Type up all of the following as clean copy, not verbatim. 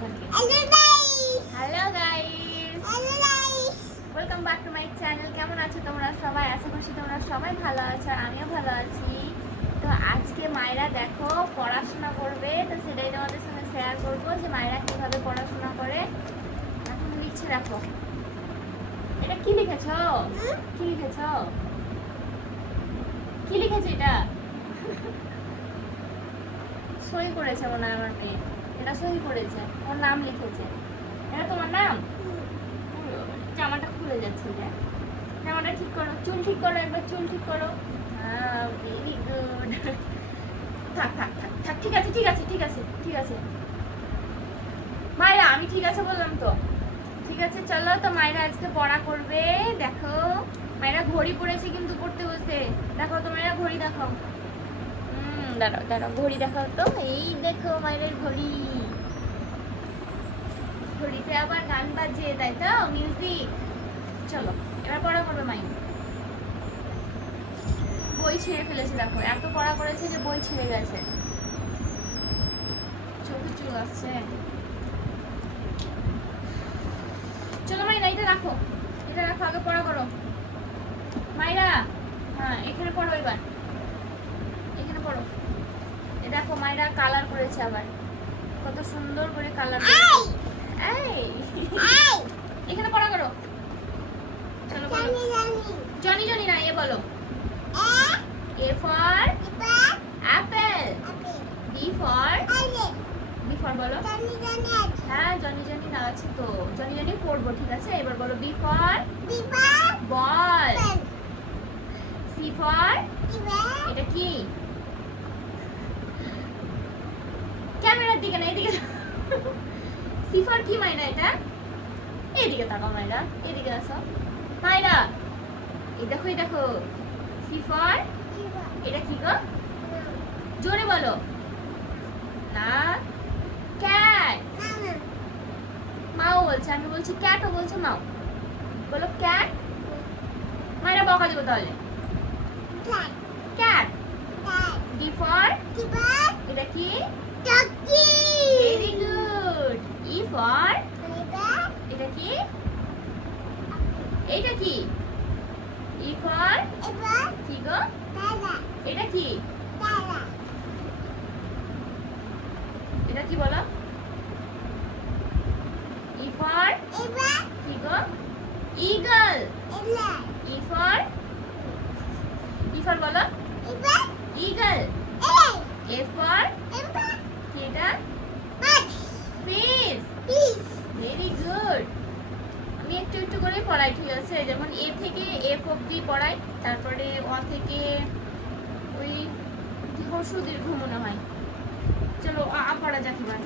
ওখান থেকে। Hello guys, welcome back to my channel. কেমন আছো তোমরা সবাই? আশা করছি তোমরা সবাই ভালো আছো আর আমিও ভালো আছি। তো আজকে মায়েরা দেখো পড়াশোনা করবে, তো সেটাই তোমাদের সঙ্গে শেয়ার করবো যে মায়েরা কীভাবে পড়াশোনা করে। এখন লিখছে, দেখো এটা কি লিখেছ? কি লিখেছ? কি লিখেছে এটা? সই করেছে মনে হয় আমার মেয়ে, এটা সই করেছে, ওর নাম লিখেছে। এটা তোমার নাম? জামাটা খুলে যাচ্ছে, এটা জামাটা ঠিক করো, চুল ঠিক করো, একবার চুল ঠিক করো। Very good. থাক থাক থাক থাক, ঠিক আছে ঠিক আছে ঠিক আছে ঠিক আছে মায়েরা, আমি ঠিক আছে বললাম তো। ঠিক আছে, চলো তো মায়েরা আজকে পড়া করবে। দেখো মায়েরা ঘড়ি পড়েছে কিন্তু পড়তে বসে। দেখো তো মায়েরা ঘড়ি দেখাও। দাঁড়াও দাঁড়াও, ঘড়ি দেখাও তো। এই দেখো মায়ের ঘড়ি, ঘড়িতে আবার গান বাজে, তাই তো? মিউজিক। চলো এবার পড়া করবে মাই। বই ছিঁড়ে ফেলেছে, দেখো এত পড়া করেছে যে বই ছিঁড়ে গেছে, চোখে চুল আসছে। চলো মাইরা, এটা রাখো, এটা রাখো, আগে পড়া করো মাইরা। হ্যাঁ এখানে পড়ো, এবার এখানে পড়ো। এ দেখো মাইরা কালার করেছে, আবার কত সুন্দর করে কালার করেছে। এই এখানে পড়া করো। চলো বলো। জনি জনি না, এ বলো। A for apple, B for বলো। হ্যাঁ জনি জনি না আছে তো, জনি জনি পড়বো, ঠিক আছে? এবার বলো B for ball, C for এটা কি? ক্যামেরার দিকে না, এদিকে। C for কি মাইনা? এটা এদিকে তাকাও মাইরা, এদিকে আসো মাইরা। এই দেখো এই দেখো, C for এটা কি গো? জোরে বলো না। ক্যাট। মাও বলছে, আমি বলছি ক্যাট, ও বলছে মাও। বলো ক্যাট। মায়েরা বকা দেবো তাহলে। ক্যাট। ডি ফর এটা কি? Very good. ই ফর এটা কি? এটা কি? ই ফর কি গো? এটা কি? এটা কি বলো? ই ফর কি গো? ইগল। ই ফর বলো। ইগল। এ ফর কি এটা? ফিশ। Very good. আমি একটু একটু করে পড়াই, ঠিক আছে? যেমন এ থেকে এফ অব্দি পড়াই, তারপরে অ থেকে ওই হর্ষ দীর্ঘ মনে হয়। চলো পড়া যাক এবার।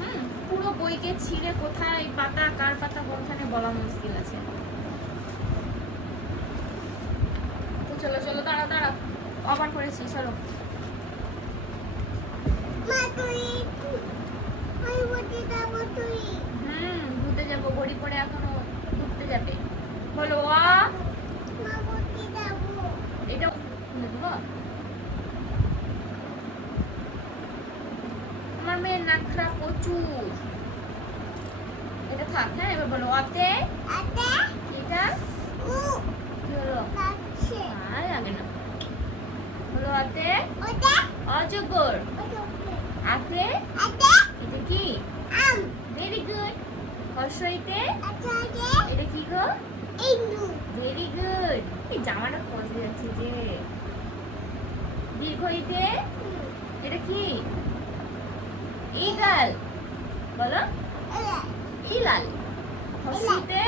পুরো বইকে ছিঁড়ে কোথায় পাতা, কার পাতা কোনখানে বলা মুশকিল আছে। তো চলো চলো, দাঁড়াও দাঁড়াও, অবার করেছি, চলো। ঘুরতে যাবো, ঘড়ি পরে এখনো ঘুরতে যাবে। বলো এটা দেবো। আমার মেয়ের নাকটা প্রচুর, এটা থাক। হ্যাঁ এবার বলো অতে। এটা কি হলো? আর আগে না, বলো অতে অজগর। আতে এটা কি? Very good. হর্ষইতে এটা কি গো? Very good. এই জামাটা পচে যাচ্ছে যে। দীর্ঘইতে এটা কি? ইগল। বলো ইলাল। হর্ষইতে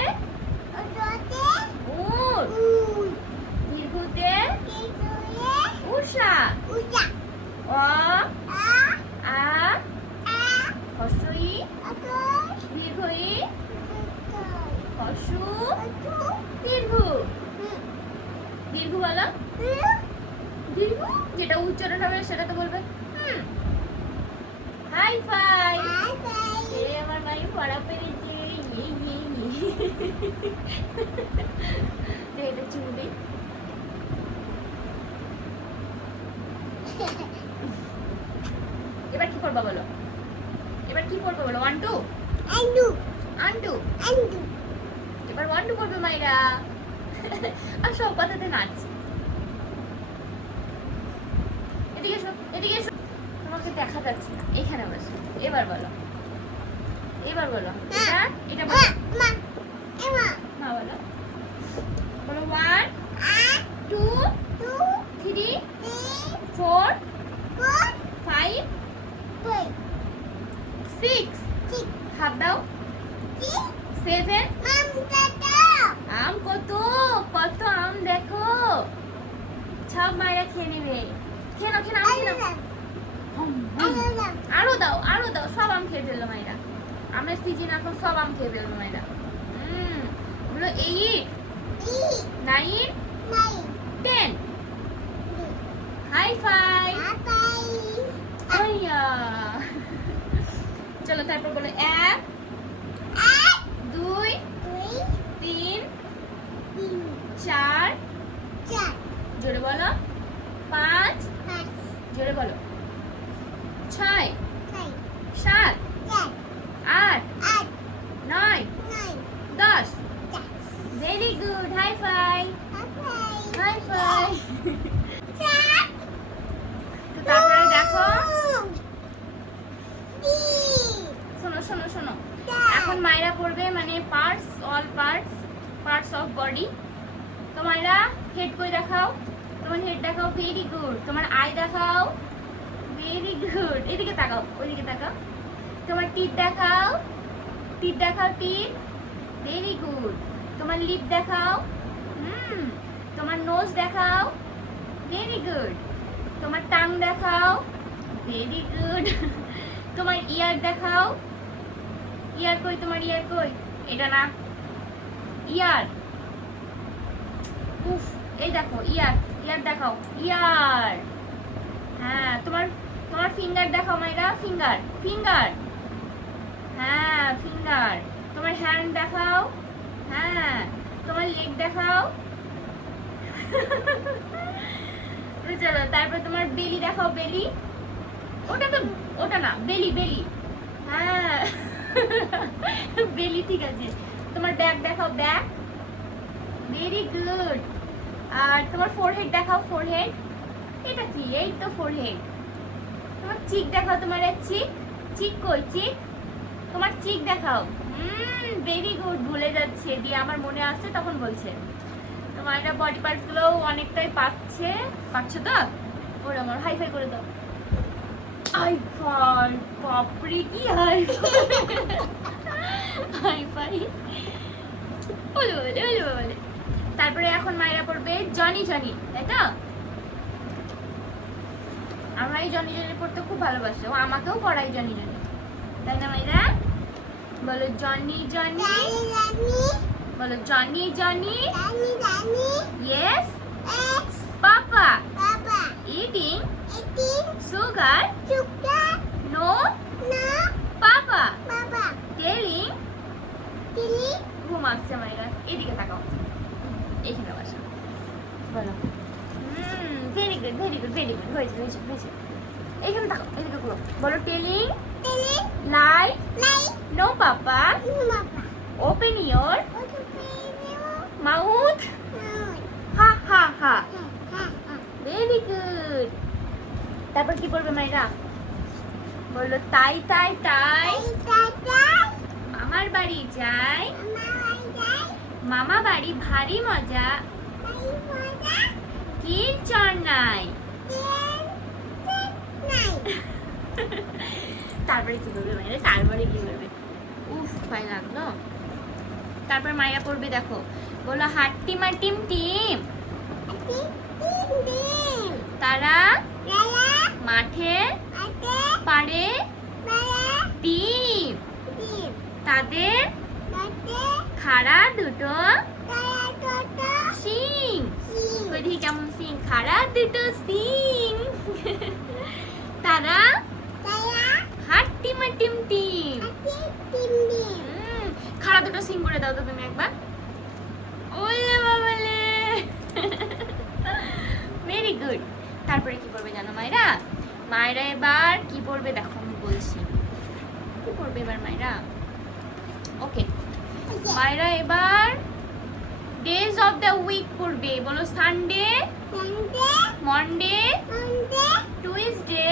উট। দীর্ঘতে উষা। অ আ হর্ষই দীর্ঘই হর্ষ দীর্ঘ। দীর্ঘ বলো। দীর্ঘ যেটা উচ্চারণ হবে সেটা তো বলবে। High five. আমার মাই পড়া পেরেছে। এটা চুড়ি। এবার কি করবা বলো? এবার কি করবো বলো? 1 2 আন্টু এবার ওয়ান্টু করবে মাইরা আর সব কথাতে নাচছে। এদিকে এসো তোমাকে দেখা যাচ্ছে না, এখানে বসো। এবার বলো এটা বলো মা বলো 1 2 3 4 5 6 হাত দাও 7 আম কত আম দেখো, সব মায়েরা খেয়ে নেবে। খেয়ে নাও আরো দাও সব আম খেয়ে ফেললো মায়েরা। আমের সিজন এখন, সব আম খেয়ে ফেললো মায়েরা। বলো 8 9 10 হাই ফাই। চলো তারপর বলো 1 2 3 4 জোরে বলো 5 জোরে বলো 6 7 8 9 10 ভেরি গুড। Hi fi. তো তারপরে দেখো, শোনো এখন মায়েরা পড়বে মানে পার্টস অফ বডি। তো মায়েরা হেড কই দেখাও, তোমার হেড দেখাও, ভেরি গুড। তোমার আই দেখাও, ভেরি গুড। এদিকে তাকাও, ওইদিকে তাকাও। তোমার টিথ দেখাও, টিথ ভেরি গুড। তোমার লিপ দেখাও, তোমার নোজ দেখাও, ভেরি গুড। তোমার টাং দেখাও, ভেরি গুড। তোমার ইয়ার দেখাও, ইয়ার কই, তোমার ইয়ার কই? এটা না, ইয়ার। উফ, এই দেখো ইয়ার দেখাও, ইয়ার। হ্যাঁ, তোমার ফিঙ্গার দেখাও মাইরা, ফিঙ্গার। হ্যাঁ, ফিঙ্গার। তোমার হ্যান্ড দেখাও, হ্যাঁ। তোমার লেগ দেখাও। চলো তারপর তোমার বেলি দেখাও, বেলি। ওটা না, বেলি। হ্যাঁ, বেলি, ঠিক আছে। তোমার ব্যাক দেখাও, ব্যাক, ভেরি গুড। আর তোমার ফোরহেড দেখাও, ফোরহেড। এটা কি? এই তো ফোরহেড। তোমার চিক দেখাও, তোমার চিক কই? চিক, তোমার চিক দেখাও। Very good. ভুলে যাচ্ছে দিয়ে, আমার মনে আছে তখন বলছে। তোমার এটা বডি পার্ট গুলো অনেকটাই পাচ্ছে তো। ওরা আমার হাই ফাই করে দাও। হাই ফাই, বাপরে কি হাই বলে। তারপরে এখন মায়েরা পড়বে জনি, তাই তো? আমরা এই জনি পড়তে খুব ভালোবাসি, ও আমাকেও পড়াই জনি, তাই না মায়েরা? বলো জনি, বলো Johnny. Yes papa eating sugar no papa telling ঘুমাচ্ছে মায়েরা। এদিকে তাকাও, এখানে বসো, বলো ভেরি গুড হয়েছে। এখানে তাকাও, এদিকে ঘুরো, বলো telling lie no papa open your mouth হা। Very good. তারপর কি পড়বে মায়েরা? বললো তাই মামার বাড়ি যাই, মামা বাড়ি ভারী মজা, কিঞ্চর নাই। তারপরে কি করবে মায়েরা? উফ, ভয় লাগলো। তারপর মায়েরা পড়বে, দেখো, বলো হাট্টিমা টিম তারা মাঠে পারে টিম, তাদের খাড়া দুটো সিং। দেখি কেমন সিং, খাড়া দুটো সিং। তারা হাট্টিমা টিম খাড়া দুটো সিং করে দাও তো তুমি একবার। ওলে বাবালে, ভেরি গুড। তারপরে কি পড়বে জানো মায়েরা এবার কি পড়বে? দেখো আমি বলছি কি পড়বে এবার মায়েরা। মায়েরা এবার ডেজ অফ দ্য উইক করবে। বলো Sunday, Monday, Tuesday,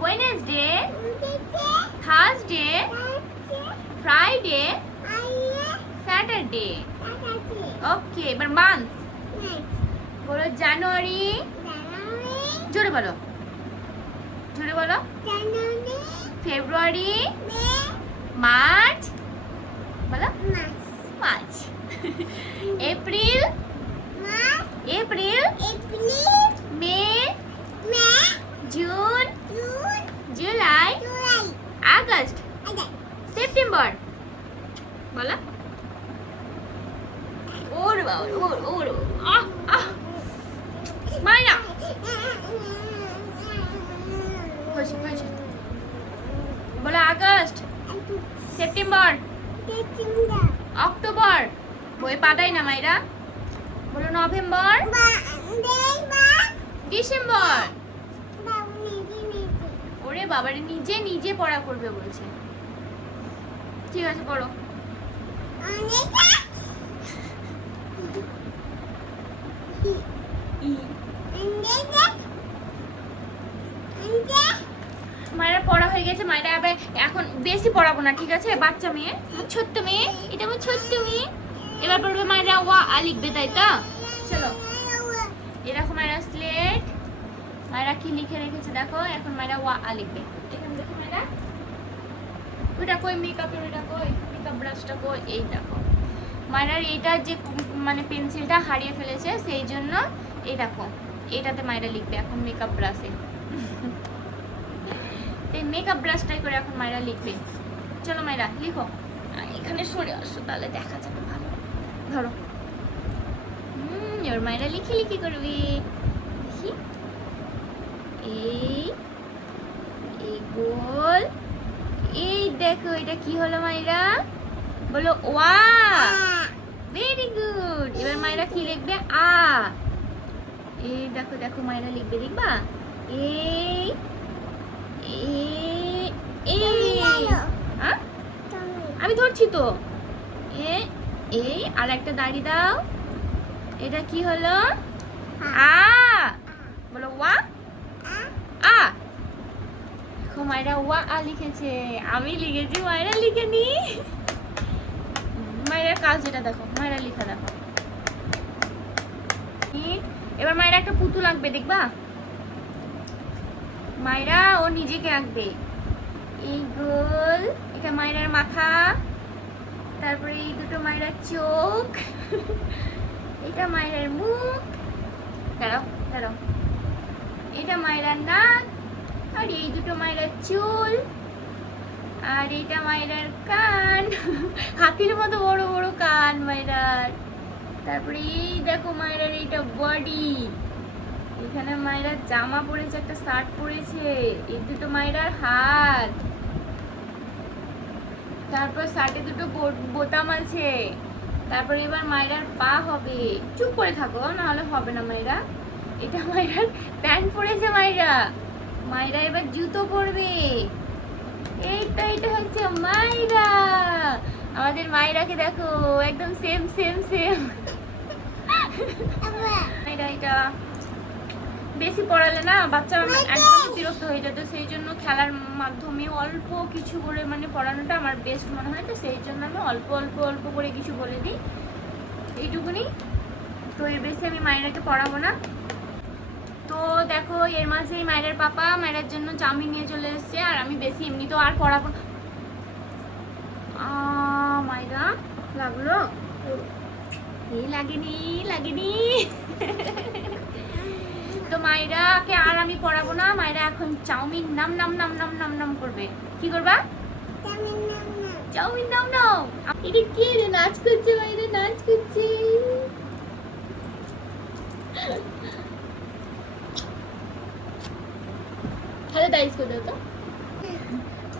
Wednesday, Thursday, Friday, Saturday. Okay, এবার মান্থ। বলো জানুয়ারি, জোরে বলো, জোরে বলো। ফেব্রুয়ারি, মার্চ, বলো March. April, April, May, June, July, August, September. বলো। ওরে বাবা, ওরে আহ আহ মাইনা খুশি খুশি। বলো আগস্ট, সেপ্টেম্বর, অক্টোবর। বই পাতাই না মাইরা। বলো নভেম্বর, ডিসেম্বর। ওরে বাবারে, নিজে নিজে পড়া করবে বলছে। ঠিক আছে পড়ো। মায়েরা পড়া হয়ে গেছে। মায়েরা আবার এখন বেশি পড়াবো না, ঠিক আছে? বাচ্চা মেয়ে, ছোট্ট মেয়ে, এটা আমার ছোট্ট মেয়ে। এবার পড়বে মায়েরা ওয়া আ লিখবে, তাই তো? চলো, এরকম মায়েরা স্লেট, মায়েরা কি লিখে রেখেছে দেখো। এখন মায়েরা ওয়া আ লিখবে। এখানে দেখো মায়েরা, ওইটা কই মেকআপের, ওইটা কই মেকআপ ব্রাশটা কই? এই দেখো মায়েরা, এইটা যে মানে পেন্সিলটা হারিয়ে ফেলেছে, সেই জন্য এই দেখো এটাতে মায়েরা লিখবে এখন মেকআপ ব্রাশে। এই মেকআপ ব্রাশটাই করে এখন মায়েরা লিখবে। চলো মায়েরা লিখো। এখানে সরে আসো, তাহলে দেখা যাবে ভালো। ধরো। এবার মায়েরা লিখি লিখি করবি। দেখি, এই গোল, এই দেখো এটা কি হলো মায়েরা? বলো ওয়া। Very good. এবার মায়েরা কি লিখবে? আ। এই দেখো দেখো মায়েরা লিখবে, দেখবা? এই আমি ধরছি তো। এই আর একটা দাড়ি দাও। এটা কি হলো? আ। বলো ওয়া আ। দেখো মায়েরা ওয়া আ লিখেছে, আমি লিখেছি, মায়েরা লিখেনি। মায়ের কাজ যেটা দেখো, মায়েরা লিখা দেখো। এবার মায়েরা একটা পুতুল আঁকবে, দেখবা? মায়েরা ও নিজেকে আঁকবে। এই গোল, এটা মায়েরার মাথা, তারপরে এই দুটো মায়েরার চোখ, এটা মায়েরার মুখ, দাঁড়াও দাঁড়াও, এটা মায়েরার নাক, আর এই দুটো মায়েরার চুল, আর এটা মায়েরার কান, হাতির মতো বড় বড় কান মায়েরার। তারপরে এই দেখো মায়েরার এইটা বডি, এখানে মায়েরা জামা পরেছে, একটা শার্ট পরেছে, এই দুটো মায়েরার হাত, তারপর শার্টে দুটো বোতাম আছে, তারপরে এবার মায়েরার পা হবে। চুপ করে থাকো, না হলে হবে না মায়েরা। এটা মায়েরার প্যান্ট পরেছে মায়েরা, মায়েরা এবার জুতো পরবে। এই তো, এটা হচ্ছে মায়েরা। আমাদের মায়েরাকে দেখো, একদম সেম সেম সেম। মায়েরা এটা বেশি পড়ালে না বাচ্চা একদম বিরক্ত হয়ে যেত, সেই জন্য খেলার মাধ্যমে অল্প কিছু করে মানে পড়ানোটা আমার বেস্ট মনে হয়। তো সেই জন্য আমি অল্প অল্প অল্প করে কিছু বলে দিই, এইটুকুনি। তো এর বেশি আমি মায়েরাকে পড়াবো না। তো দেখো এর মাঝেই মায়ের পাপা মায়ের জন্য চাউমিন নিয়ে চলে এসছে, আর আমি বেশি এমনি তো আর পড়াবো না। মায়েরা লাগলো? এই লাগেনি, লাগেনি। তো মায়েরাকে আর আমি পড়াবো না। মায়েরা এখন চাউমিন নাম নাম নাম নাম নাম নাম করবে। কি করবা? চাউমিন নাম নাম। এটা কে রে নাচ করছে? মায়েরা নাচ করছে। তাহলে দাইস করে দাও তো।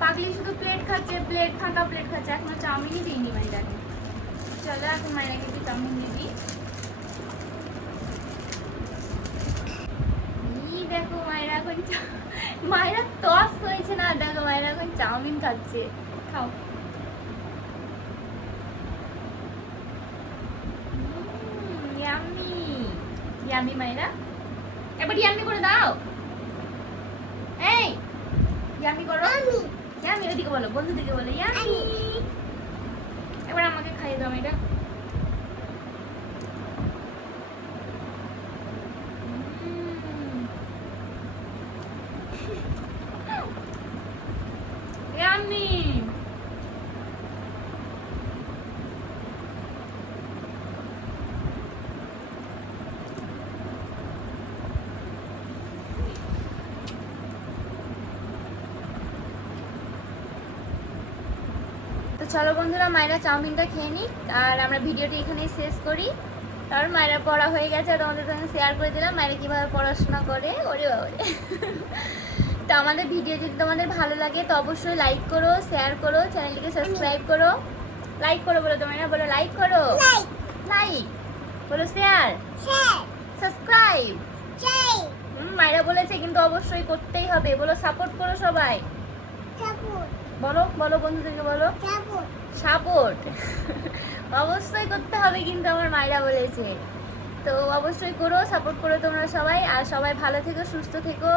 পাগলি শুধু প্লেট খাচ্ছে, প্লেট ফাঁকা প্লেট খাচ্ছে, এখনো চাউমিনই দিইনি মায়েরাকে। চলো এখন মায়েরাকে একটু চাউমিন দিয়ে দিই। দেখো মায়েরা এখন মায়েরা টস হয়েছে না, দেখো মায়েরা এখন চাউমিন খাচ্ছে। খাও। ইয়ামি মাইরা, একবার ইয়ামি করে দাও। এই ইয়ামি করো, ইয়ামি ওদিকে বলো, বন্ধুদেরকে বলো ইয়ামি। এবার আমাকে খাইয়ে দাও এটা। ইয়ামি। তো চলো বন্ধুরা, মায়েরা চাউমিনটা খেয়ে নিই আর আমরা ভিডিওটি এখানেই শেষ করি। কারণ মায়েরা পড়া হয়ে গেছে, তোমাদের সঙ্গে শেয়ার করে দিলাম মায়েরা কীভাবে পড়াশোনা করে। ওরে বাবারে। তো আমাদের ভিডিও যদি তোমাদের ভালো লাগে তো অবশ্যই লাইক করো, শেয়ার করো, চ্যানেলটিকে সাবস্ক্রাইব করো। লাইক করো বলো, তোমরা বলো লাইক করো, লাইক বলো, শেয়ার, সাবস্ক্রাইব। মায়েরা বলেছে কিন্তু অবশ্যই করতেই হবে। বলো সাপোর্ট করো সবাই, বলো বলো বন্ধুদেরকে বলো সাপোর্ট অবশ্যই করতে হবে কিন্তু আমার মায়েরা বলেছে। তো অবশ্যই করো, সাপোর্ট করো তোমরা সবাই। আর সবাই ভালো থেকো, সুস্থ থেকো।